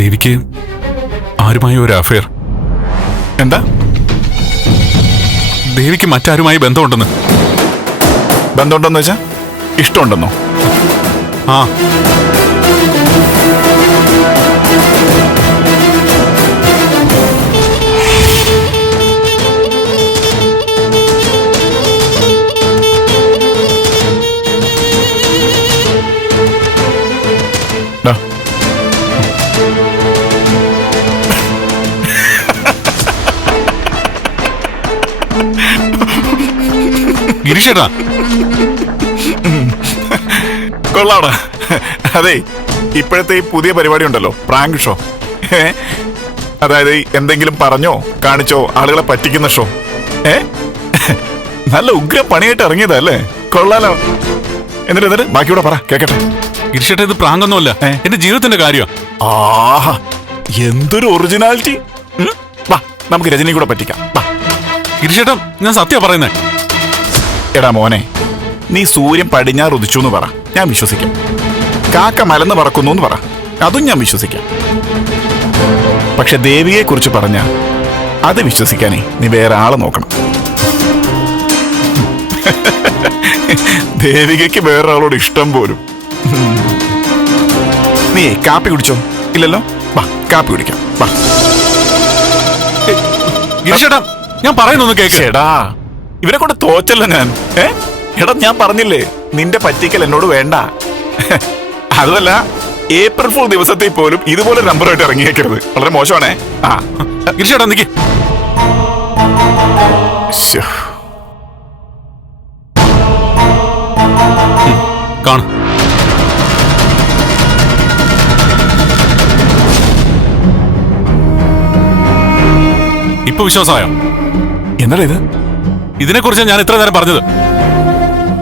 ദേവിക്ക് ആരുമായി ഒരു അഫയർ എന്താ? ദേവിക്ക് മറ്റാരുമായി ബന്ധമുണ്ടെന്ന്? ബന്ധമുണ്ടെന്ന് വെച്ചാ ഇഷ്ടമുണ്ടെന്നോ? ആ. ഗിരീഷേട്ടാ കൊള്ളാടാ. അതെ ഇപ്പോഴത്തെ ഈ പുതിയ പരിപാടി ഉണ്ടല്ലോ പ്രാങ്ക് ഷോ? അതായത് എന്തെങ്കിലും പറഞ്ഞോ കാണിച്ചോ ആളുകളെ പറ്റിക്കുന്ന ഷോ ഏ? നല്ല ഉഗ്ര പണിയായിട്ട് ഇറങ്ങിയതാ അല്ലേ? കൊള്ളാലോ. എന്നിട്ട് എന്നിട്ട് ബാക്കിയൂടെ പറ കേക്കട്ടെ. ഗിരിഷേട്ട ഇത് പ്രാങ്കൊന്നുമല്ല? എന്റെ ജീവിതത്തിന്റെ കാര്യമാണ് ആഹാ എന്തൊരു ഒറിജിനാലിറ്റി വാ നമുക്ക് രജനി കൂടെ പറ്റിക്കാം. വാ. ഗിരിഷേട്ടം ഞാൻ സത്യ പറയുന്നേ. എടാ മോനെ നീ സൂര്യൻ പടിഞ്ഞാറ് ഉദിച്ചു എന്ന് പറ. ഞാൻ വിശ്വസിക്കാം. കാക്ക മലന്ന് പറക്കുന്നു എന്ന് പറ. അതും ഞാൻ വിശ്വസിക്കാം. പക്ഷെ ദേവിയെ കുറിച്ച് പറഞ്ഞ അത് വിശ്വസിക്കാനേ നീ വേറെ ആളെ നോക്കണം. ദേവികയ്ക്ക് വേറൊരാളോട് ഇഷ്ടം പോലും. നീ കാപ്പി കുടിച്ചോ? ഇല്ലല്ലോ? വാ കാപ്പി കുടിക്കാം. വാ. ഞാൻ പറയുന്നൊന്ന് കേക്ക്. ഇവനെ കൊണ്ട് തോറ്റല്ലോ ഞാൻ. ഏ? എടാ ഞാൻ പറഞ്ഞില്ലേ നിന്റെ പറ്റിക്കൽ എന്നോട് വേണ്ട. അതല്ല ഏപ്രിൽ ഫുൾ ദിവസത്തിൽ പോലും ഇതുപോലെ നമ്പറായിട്ട് ഇറങ്ങിയേക്കരുത്. വളരെ മോശമാണേ. ആ ഗിരീഷേട്ടാ നിക്ക്. കാണു. ഇപ്പൊ വിശ്വാസമായോ? എന്നടാ ഇത്? ഇതിനെക്കുറിച്ച് ഞാൻ ഇത്ര നേരം പറഞ്ഞത്.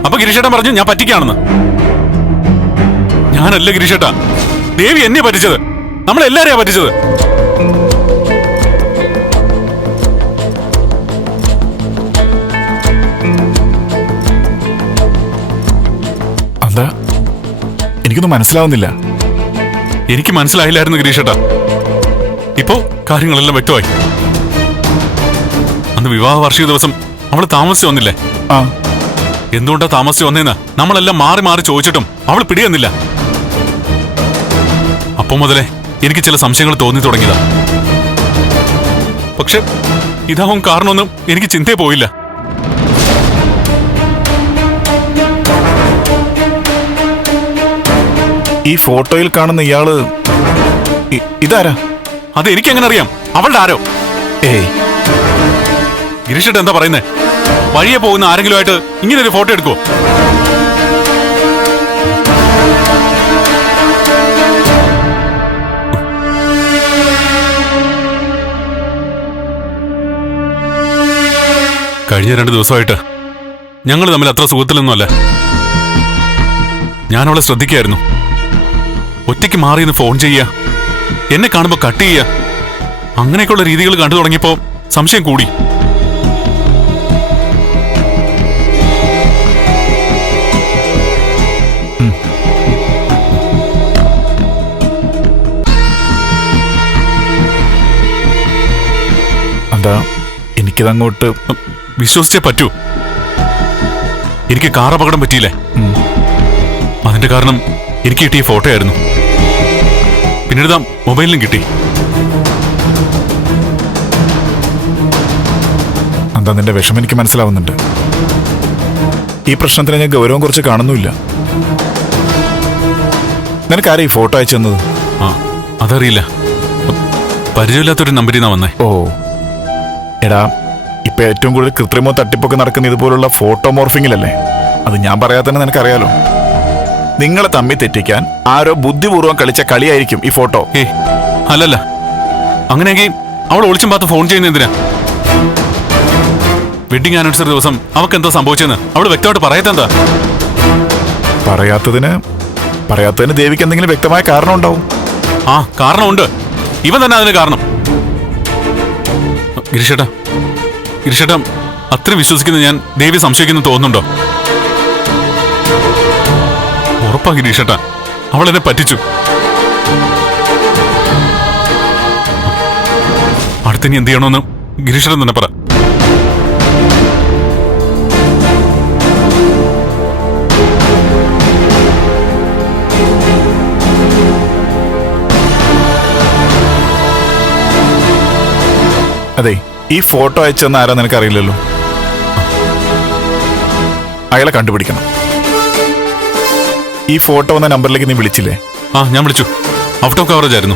അപ്പൊ ഗിരീഷേട്ടൻ പറഞ്ഞു ഞാൻ പറ്റിക്കാണെന്ന്. ഞാനല്ല ഗിരീഷേട്ടാ ദേവി എന്നെ പറ്റിച്ചത്. നമ്മളെല്ലാരെയാ പറ്റിച്ചത്. എന്താ? എനിക്കൊന്നും മനസ്സിലാവുന്നില്ല. എനിക്ക് മനസ്സിലായില്ലായിരുന്നു ഗിരീഷേട്ടാ ഇപ്പോ കാര്യങ്ങളെല്ലാം വ്യക്തമായി. അന്ന് വിവാഹ വാർഷിക ദിവസം അവൾ താമസിച്ചു വന്നില്ലേ? ആ. എന്തുകൊണ്ടാ താമസിച്ചു വന്നേന്ന്? നമ്മളെല്ലാം മാറി മാറി ചോദിച്ചിട്ടും അവൾ പിടിയെന്നില്ല. അപ്പം മുതലേ എനിക്ക് ചില സംശയങ്ങൾ തോന്നി തുടങ്ങിയതാ. പക്ഷെ ഇതാവും കാരണമൊന്നും എനിക്ക് ചിന്തയെ പോയില്ല. ഈ ഫോട്ടോയിൽ കാണുന്ന ഇയാൾ ഇതാരാ? അത് എനിക്ക് എങ്ങനെ അറിയാം? അവളുടെ ആരോ? ഏയ് ഗിരീഷേട്ടൻ എന്താ പറയുന്നേ? വഴിയെ പോകുന്ന ആരെങ്കിലുമായിട്ട് ഇങ്ങനെ ഒരു ഫോട്ടോ എടുക്കുവോ കഴിഞ്ഞ രണ്ട് ദിവസമായിട്ട് ഞങ്ങൾ തമ്മിൽ അത്ര സുഖത്തിലൊന്നുമല്ല. ഞാൻ അവളെ ശ്രദ്ധിക്കായിരുന്നു. ഒറ്റയ്ക്ക് മാറി നിന്ന് ഫോൺ ചെയ്യുക എന്നെ കാണുമ്പോൾ കട്ട് ചെയ്യുക അങ്ങനെയൊക്കെയുള്ള രീതികൾ കണ്ടു തുടങ്ങിയപ്പോൾ സംശയം കൂടി. എന്താ എനിക്കിതങ്ങോട്ട് വിശ്വസിച്ചേ പറ്റൂ? എനിക്ക് കാർ അപകടം പറ്റിയില്ലേ? അതിന്റെ കാരണം എനിക്ക് കിട്ടിയ ഫോട്ടോ ആയിരുന്നു പിന്നീട് ഇതാ മൊബൈലിലും കിട്ടി. എന്താ നിന്റെ വിഷമം എനിക്ക് മനസ്സിലാവുന്നുണ്ട്? ഈ പ്രശ്നത്തിന് ഞാൻ ഗൗരവം കുറച്ച് കാണുന്നുമില്ല. നിനക്കാരാ ഈ ഫോട്ടോ അയച്ചു തന്നത്? ആ അതറിയില്ല. പരിചയമില്ലാത്തൊരു നമ്പരിന്നാ നിന്നാ വന്നേ. ഓ. എടാ ഇപ്പൊ ഏറ്റവും കൂടുതൽ കൃത്രിമോ തട്ടിപ്പൊക്കെ നടക്കുന്ന ഇതുപോലുള്ള ഫോട്ടോ മോർഫിങ്ങിലല്ലേ അത് ഞാൻ പറയാതെ തന്നെ നിനക്കറിയാലോ. നിങ്ങളെ തമ്മി തെറ്റിക്കാൻ ആരോ ബുദ്ധിപൂർവം കളിച്ച കളിയായിരിക്കും ഈ ഫോട്ടോ. ഏ അല്ലല്ല. അങ്ങനെയെങ്കിൽ അവൾ ഒളിച്ചും പാത്ത് ഫോൺ ചെയ്യുന്ന എന്തിനാ? വെഡിങ് ആനിവേഴ്സറി ദിവസം അവൾക്ക് എന്താ സംഭവിച്ചെന്ന് അവൾ വ്യക്തമായിട്ട് പറയത്തെന്താ പറയാത്തതിന് പറയാത്തതിന് ദേവിക്ക് എന്തെങ്കിലും വ്യക്തമായ കാരണം ഉണ്ടാവും ആ കാരണമുണ്ട്. ഇവൻ തന്നെ അതിന് കാരണം. ഗിരിഷേട്ടാ ഗിരിഷേട്ടാ അത്ര വിശ്വസിക്കുന്ന ഞാൻ ദേവി സംശയിക്കുന്നു തോന്നുന്നുണ്ടോ? ഉറപ്പാ ഗിരീഷേട്ടാ അവൾ എന്നെ പറ്റിച്ചു. അടുത്തിനി എന്ത് ചെയ്യണമെന്ന് ഗിരീഷേട്ടൻ തന്നെ പറ. അതെ ഈ ഫോട്ടോ അയച്ചെന്ന് ആരാ നിനക്കറിയില്ലല്ലോ? അയാളെ കണ്ടുപിടിക്കണം. ഈ ഫോട്ടോ വന്ന നമ്പറിലേക്ക് നീ വിളിച്ചില്ലേ? ആ ഞാൻ വിളിച്ചു. ഔട്ട് ഓഫ് കവറേജ് ആയിരുന്നു.